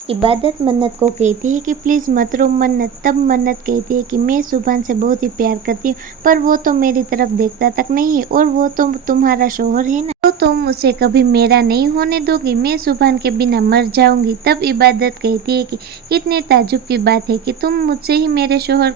इबादत मन्नत को कहती है कि प्लीज़ मत रो। मन्नत तब मन्नत कहती है कि मैं सुभान से बहुत ही प्यार करती हूँ, पर वो तो मेरी तरफ देखता तक नहीं है और वो तो तुम्हारा शोहर है ना, तो तुम उसे कभी मेरा नहीं होने दोगी। मैं सुभान के बिना मर जाऊंगी। तब इबादत कहती है कि कितने ताज्जुब की बात है कि तुम मुझसे ही मेरे शोहर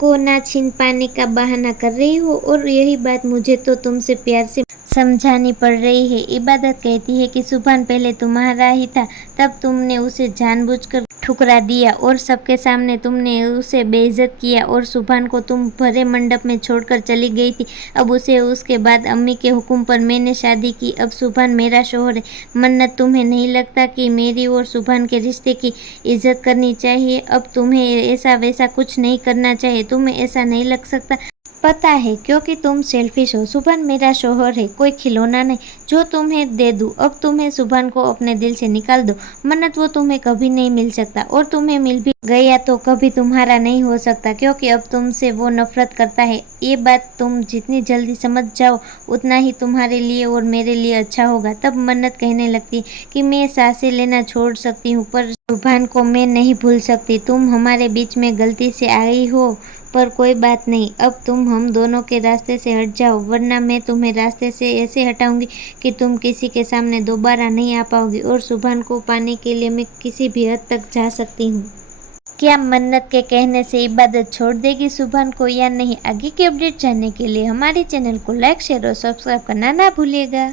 को ना छीन पाने का बहाना कर रही हो, और यही बात मुझे तो तुमसे प्यार से समझानी पड़ रही है। इबादत कहती है कि सुभान पहले तुम्हारा ही था, तब तुमने उसे जानबूझकर ठुकरा दिया और सबके सामने तुमने उसे बेइज्जत किया और सुभान को तुम भरे मंडप में छोड़कर चली गई थी। अब उसे उसके बाद अम्मी के हुक्म पर मैंने शादी की। अब सुभान मेरा शोहर है। मन्नत, तुम्हें नहीं लगता कि मेरी और सुभान के रिश्ते की इज्जत करनी चाहिए? अब तुम्हें ऐसा वैसा कुछ नहीं करना चाहिए। तुम्हें ऐसा नहीं लग सकता? पता है, क्योंकि तुम सेल्फिश हो। सुभान मेरा शोहर है, कोई खिलौना नहीं जो तुम्हें दे दूं। अब तुम्हें सुभान को अपने दिल से निकाल दो। मन्नत, वो तुम्हें कभी नहीं मिल सकता, और तुम्हें मिल भी गया तो कभी तुम्हारा नहीं हो सकता, क्योंकि अब तुमसे वो नफरत करता है। ये बात तुम जितनी जल्दी समझ जाओ उतना ही तुम्हारे लिए और मेरे लिए अच्छा होगा। तब मन्नत कहने लगती कि मैं सांसें लेना छोड़ सकती हूँ, पर सुभान को मैं नहीं भूल सकती। तुम हमारे बीच में गलती से आई हो, पर कोई बात नहीं। अब तुम हम दोनों के रास्ते से हट जाओ, वरना मैं तुम्हें रास्ते से ऐसे हटाऊंगी कि तुम किसी के सामने दोबारा नहीं आ पाओगी, और सुभान को पाने के लिए मैं किसी भी हद तक जा सकती हूँ। क्या मन्नत के कहने से इबादत छोड़ देगी सुभान को या नहीं? आगे की अपडेट जानने के लिए हमारे चैनल को लाइक, शेयर और सब्सक्राइब करना ना भूलिएगा।